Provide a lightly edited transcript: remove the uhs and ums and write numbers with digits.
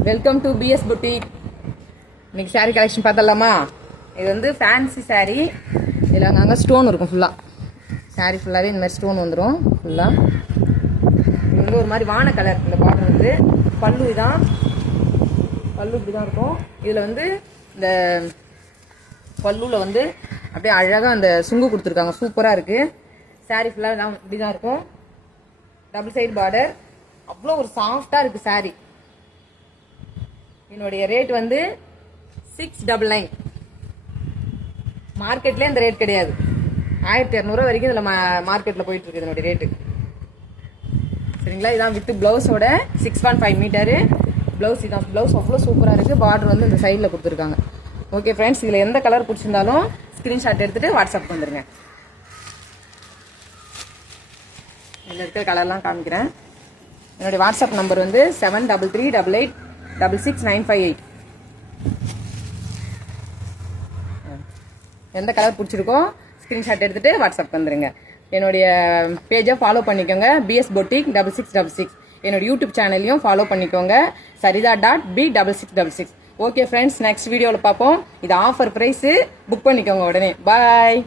Welcome to PS boutique. இன்னைக்கு sari collection பார்த்தலாமா? இது வந்து ஃபேன்சி சாரீ. இதில் அங்கங்கே ஸ்டோன் இருக்கும். ஃபுல்லாக சாரீ ஃபுல்லாகவே இந்த மாதிரி ஸ்டோன் வந்துடும். ஃபுல்லாக இது வந்து ஒரு மாதிரி வான கலர். இந்த பார்டர் வந்து பல்லு இதான், பல்லு இப்படி தான் இருக்கும். இதில் வந்து இந்த பல்லுவில் வந்து அப்படியே அழகாக அந்த சுங்கு கொடுத்துருக்காங்க. சூப்பராக இருக்குது. சாரீ ஃபுல்லாக இப்படி தான் இருக்கும். Double side border. அவ்வளோ ஒரு சாஃப்டாக இருக்குது சாரீ. என்னுடைய ரேட் வந்து 699. மார்க்கெட்லேயே இந்த ரேட் கிடையாது. 1200 வரைக்கும் இதில் மார்க்கெட்டில் போயிட்டு இருக்குது என்னுடைய ரேட்டு. சரிங்களா? இதான் வித் பிளவுஸோட 615 மீட்டரு பிளவுஸ். இதான் பிளவுஸ். அவ்வளோ சூப்பராக இருக்குது. பார்டர் வந்து இந்த சைடில் கொடுத்துருக்காங்க. ஓகே ஃப்ரெண்ட்ஸ், இதில் எந்த கலர் பிடிச்சிருந்தாலும் ஸ்க்ரீன்ஷாட் எடுத்துகிட்டு வாட்ஸ்அப் வந்துடுங்க. இதில் இருக்கிற கலர்லாம் காமிக்கிறேன். என்னுடைய வாட்ஸ்அப் நம்பர் வந்து 7338866958. எந்த கலர் பிடிச்சிருக்கோ ஸ்க்ரீன்ஷாட் எடுத்துகிட்டு வாட்ஸ்அப் வந்துடுங்க. என்னுடைய பேஜை ஃபாலோ பண்ணிக்கோங்க, பிஎஸ் பொட்டிக் 6666. என்னோட யூடியூப் சேனல்லையும் ஃபாலோ பண்ணிக்கோங்க, sarida.b6666. ஓகே ஃப்ரெண்ட்ஸ், நெக்ஸ்ட் வீடியோவில் பார்ப்போம். இது ஆஃபர் ப்ரைஸு. புக் பண்ணிக்கோங்க உடனே. பாய்.